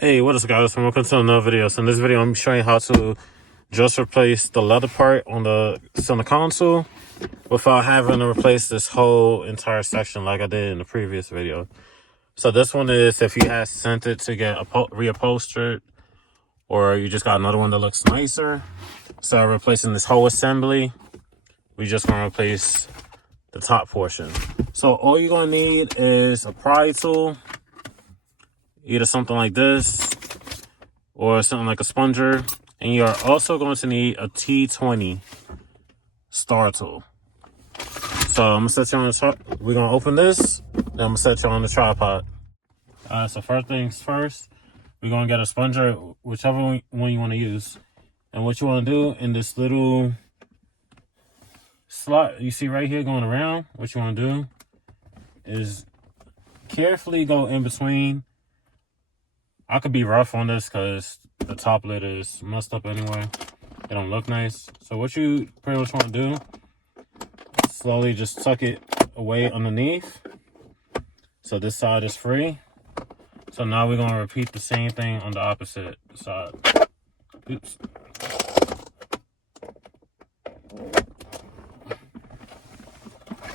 Hey, what is up, guys? Welcome to another video. So in this video, I'm showing you how to just replace the leather part on the center console without having to replace this whole entire section like I did in the previous video. So this one is if you had sent it to get reupholstered, or you just got another one that looks nicer. So replacing this whole assembly, we just gonna replace the top portion. So all you're gonna need is a pry tool, either something like this or something like a sponger, and you are also going to need a T20 Star tool. So I'm gonna set you on the we're gonna open this, and I'm gonna set you on the tripod. So first things first, we're gonna get a sponger, whichever one you want to use. And what you want to do in this little slot you see right here going around, what you want to do is carefully go in between. I could be rough on this because the top lid is messed up anyway. It don't look nice. So what you pretty much want to do, slowly just tuck it away underneath. So this side is free. So now we're going to repeat the same thing on the opposite side. Oops.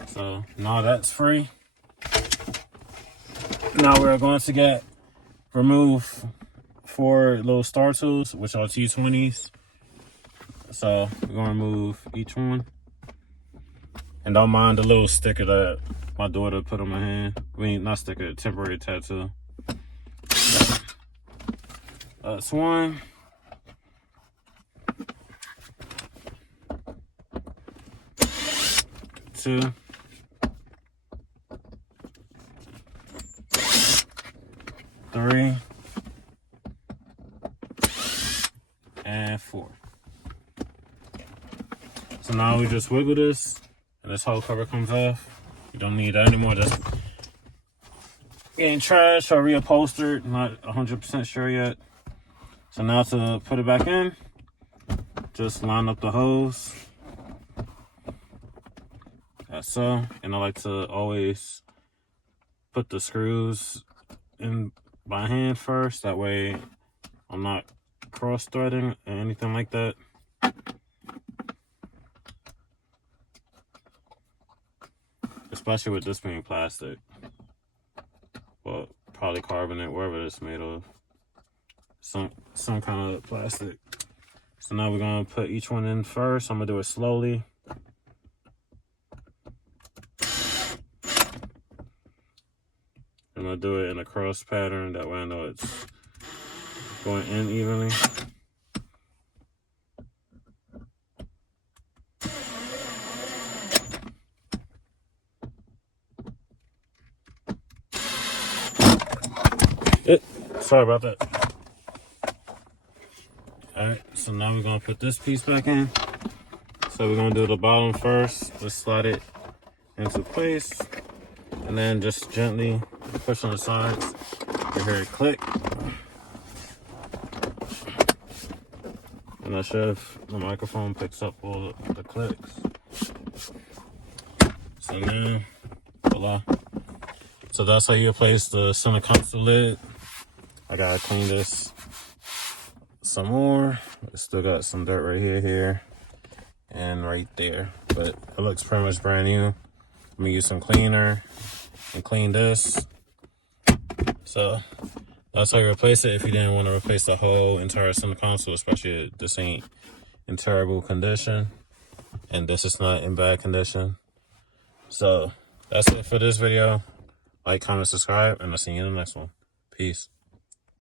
So now that's free. Now we're going to remove 4 little star tools, which are T20s. So we're gonna remove each one. And don't mind the little sticker that my daughter put on my hand. I mean, not sticker, temporary tattoo. That's 1. Two. 3. And 4. So now we just wiggle this, and this whole cover comes off. You don't need that anymore. Just getting trash or reupholstered, not 100% sure yet. So now to put it back in, just line up the hose. That's so. And I like to always put the screws in by hand first. That way I'm not cross-threading or anything like that. Especially with this being plastic. Well, polycarbonate, wherever it's made of. Some kind of plastic. So now we're gonna put each one in first. I'm gonna do it slowly. I'm gonna do it in a cross pattern, that way I know it's going in evenly. Sorry about that. Alright, so now we're gonna put this piece back in. So we're gonna do the bottom first. Just slide it into place. And then just gently push on the sides. You hear it click. I'm not sure if the microphone picks up all the clicks. So now, voila. So that's how you replace the center console lid. I gotta clean this some more. I still got some dirt right here, and right there. But it looks pretty much brand new. I'm gonna use some cleaner and clean this. So that's how you replace it if you didn't want to replace the whole entire center console, especially if this ain't in terrible condition and this is not in bad condition. So that's it for this video. Like, comment, subscribe, and I'll see you in the next one. Peace.